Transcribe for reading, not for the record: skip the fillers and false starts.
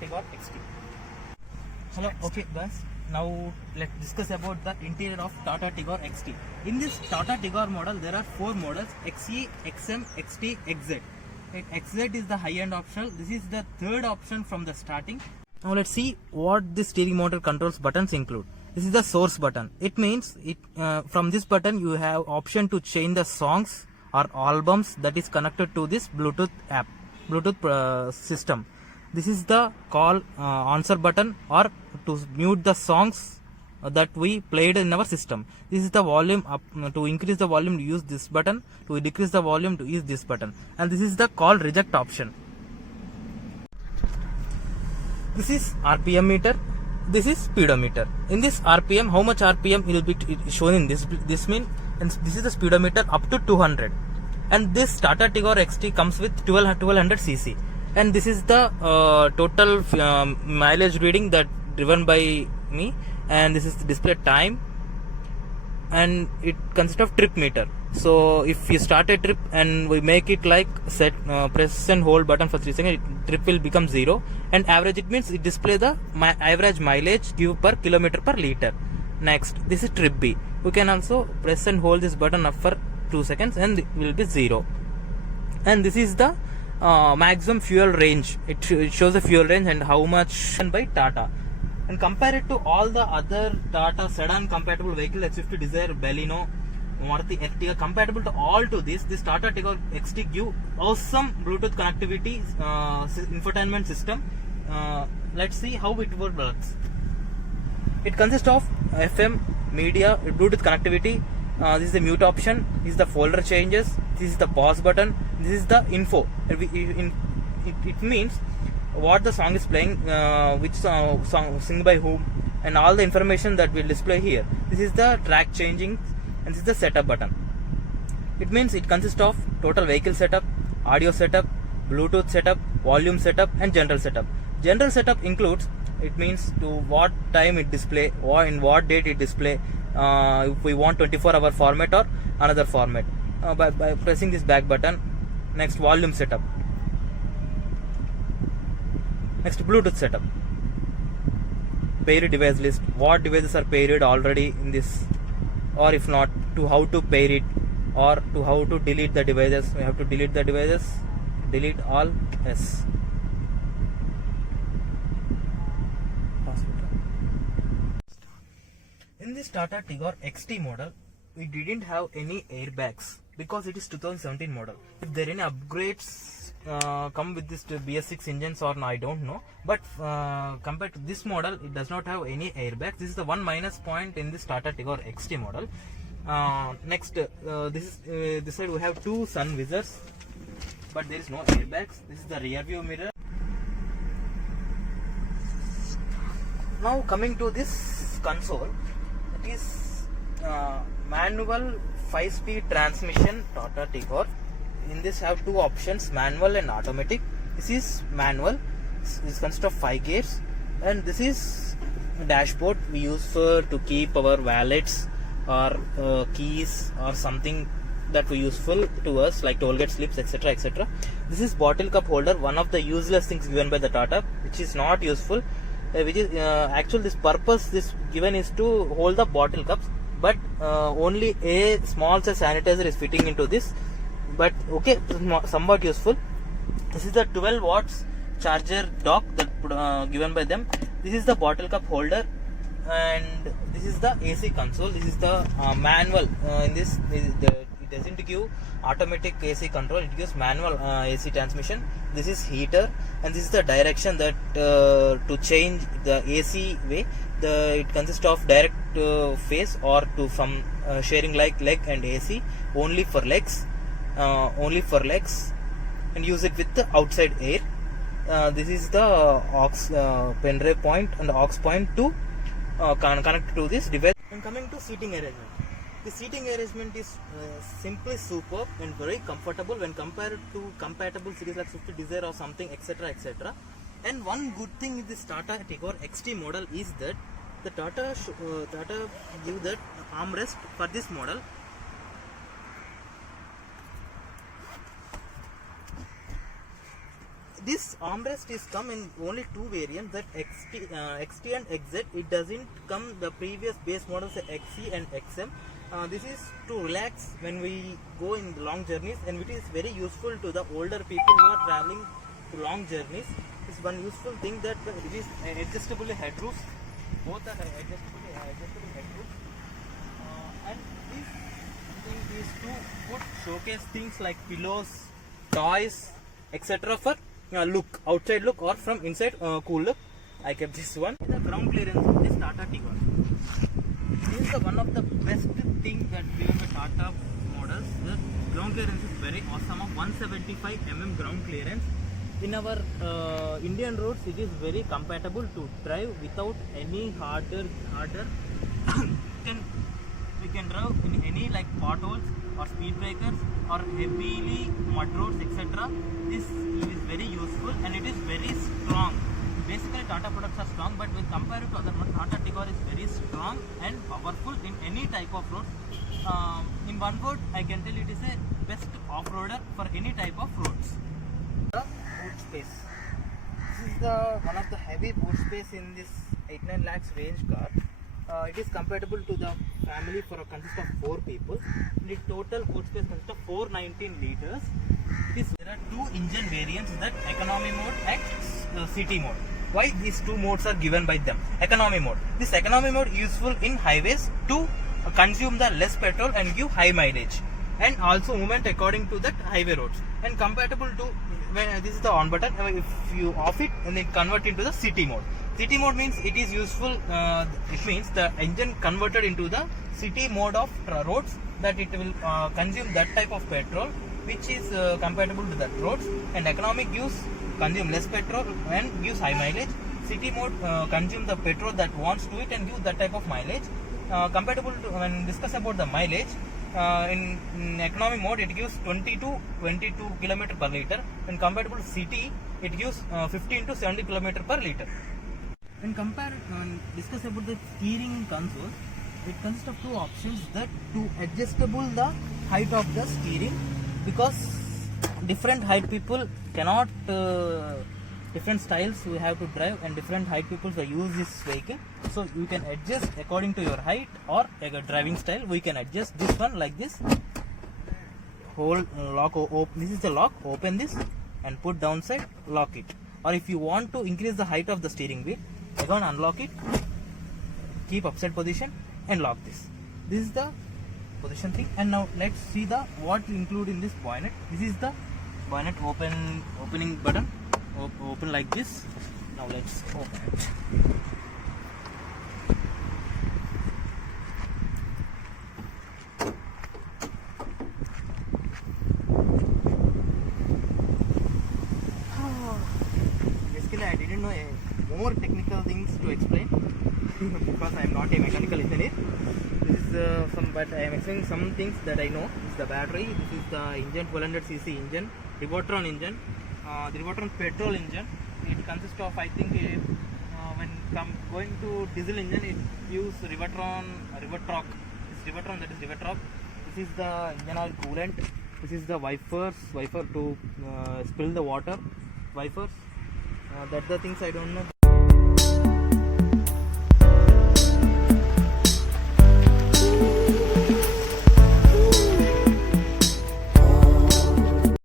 Tigor XT. Hello, okay guys, now let's discuss about the interior of Tata Tigor XT. In this Tata Tigor model, there are 4 models: XE, XM, XT, XZ. XZ is the high-end option. This is the third option from the starting. Now let's see what the steering motor controls buttons include. This is the source button. It means from this button you have option to change the songs or albums that is connected to this Bluetooth app, Bluetooth system. This is the call answer button, or to mute the songs that we played in our system. This is the volume up. To increase the volume, use this button. To decrease the volume, to use this button. And this is the call reject option. This is RPM meter. This is speedometer. In this RPM, how much RPM will be shown in this mean, and this is the speedometer up to 200. And this Tata Tigor XT comes with 1200 cc. And this is the total mileage reading that driven by me, and this is the display time, and it consists of trip meter. So if you start a trip and we make it like set press and hold button for 3 seconds, trip will become 0, and average, it means it display the average mileage give per kilometer per liter. Next, this is trip B. You can also press and hold this button up for 2 seconds and it will be 0. And this is the maximum fuel range. It shows the fuel range and how much by Tata. And compare it to all the other Tata sedan compatible vehicles like Swift Desire, Baleno, Maruti Ertiga, compatible to all to this Tata Tigor XT give awesome Bluetooth connectivity infotainment system. Let's see how it works. It consists of FM, media, Bluetooth connectivity. This is the mute option. This is the folder changes. This is the pause button. This is the info. It means what the song is playing, which song sing by whom, and all the information that will display here. This is the track changing, and this is the setup button. It means it consists of total vehicle setup, audio setup, Bluetooth setup, volume setup, and general setup. General setup includes, it means to what time it display, or in what date it display, if we want 24-hour format or another format, by pressing this back button. Next, volume setup. Next, Bluetooth setup. Paired device list. What devices are paired already in this, or if not, to how to pair it, or to how to delete the devices. We have to delete the devices. Delete all. Yes. In this Tata Tigor XT model, we didn't have any airbags because it is 2017 model. If there are any upgrades come with this BS6 engines or no, I don't know. But compared to this model, it does not have any airbags. This is the one minus point in this Tata Tigor XT model. Next, this side we have 2 sun visors, but there is no airbags. This is the rear view mirror. Now coming to this console, it is manual 5-speed transmission Tata Tigor. In this have 2 options, manual and automatic. This is manual. This consists of 5 gears, and this is dashboard we use to keep our wallets or keys or something that we useful to us, like tollgate slips, etc., etc. This is bottle cup holder, one of the useless things given by the Tata, which is not useful. Which is actually this purpose this given is to hold the bottle cups, but only a small size sanitizer is fitting into this, but okay, somewhat useful. This is the 12 watts charger dock that given by them. This is the bottle cup holder, and this is the AC console. This is the manual. In this it doesn't give automatic AC control, it gives manual AC transmission. This is heater, and this is the direction that to change the AC way. It consists of direct phase or to from sharing like leg and AC, only for legs, and use it with the outside air. This is the aux pen drive point and the aux point to connect to this device. And coming to seating arrangement. The seating arrangement is simply superb and very comfortable when compared to compatible series like Swift Desire or something, etc., etc. And one good thing in this Tata Tigor XT model is that the Tata give that armrest for this model. this armrest is come in only two variants, that XT and XZ. It doesn't come the previous base models XC and XM. This is to relax when we go in long journeys, and it is very useful to the older people who are traveling to long journeys. This is one useful thing, that it is adjustable headroofs. Both are adjustable headroofs. And these two would showcase things like pillows, toys, etc. for look, outside look, or from inside cool look. I kept this one. The ground clearance of this Tata Tigor. This is one of the best things that given the Tata models. The ground clearance is very awesome, of 175 mm ground clearance. In our Indian roads, it is very compatible to drive without any harder. We can drive in any like potholes or speed breakers or heavily mud roads, etc. This is very useful, and it is very strong. Basically, Tata products are strong, but when compared to other ones, Tata Tigor is very strong and powerful in any type of roads. In one word, I can tell it is a best off-roader for any type of roads. The boot space. This is one of the heavy boot space in this 89 lakhs range car. It is compatible to the family for a consist of 4 people. The total boot space consists of 419 liters. There are two engine variants, that economy mode and city mode. Why these two modes are given by them? Economy mode. This economy mode is useful in highways to consume the less petrol and give high mileage, and also movement according to that highway roads. And compatible to, when this is the on button, if you off it and then convert into the city mode. City mode means it is useful, it means the engine converted into the city mode of roads, that it will consume that type of petrol which is compatible to that roads. And economic use consume less petrol and gives high mileage. City mode consume the petrol that wants to it and give that type of mileage. Compatible to, when discuss about the mileage, in economy mode it gives 20 to 22 km per liter. When compatible to city, it gives 15 to 70 km per liter. When discuss about the steering console, it consists of two options, that to adjustable the height of the steering, because different height people cannot, different styles we have to drive, and different height people will use this vehicle. So you can adjust according to your height or a driving style. We can adjust this one like this. Hold, lock, open. This is the lock. Open this and put downside. Lock it. Or if you want to increase the height of the steering wheel, again unlock it, keep upside position and lock this. This is the position thing. And now let's see the what we include in this bonnet. This is the bonnet opening button. Open like this. Now let's open it. Basically, I didn't know more technical things to explain because I am not a mechanical engineer. This is but I am explaining some things that I know. This is the battery. This is the engine, 1200cc engine, Rivotron engine. The Rivotron petrol engine. It consists of, I think, when going to diesel engine, it uses Rivotroc. This Rivotron, that is Rivotroc. This is the engine oil coolant. This is the wiper to spill the water. Wipers. That's the things I don't know.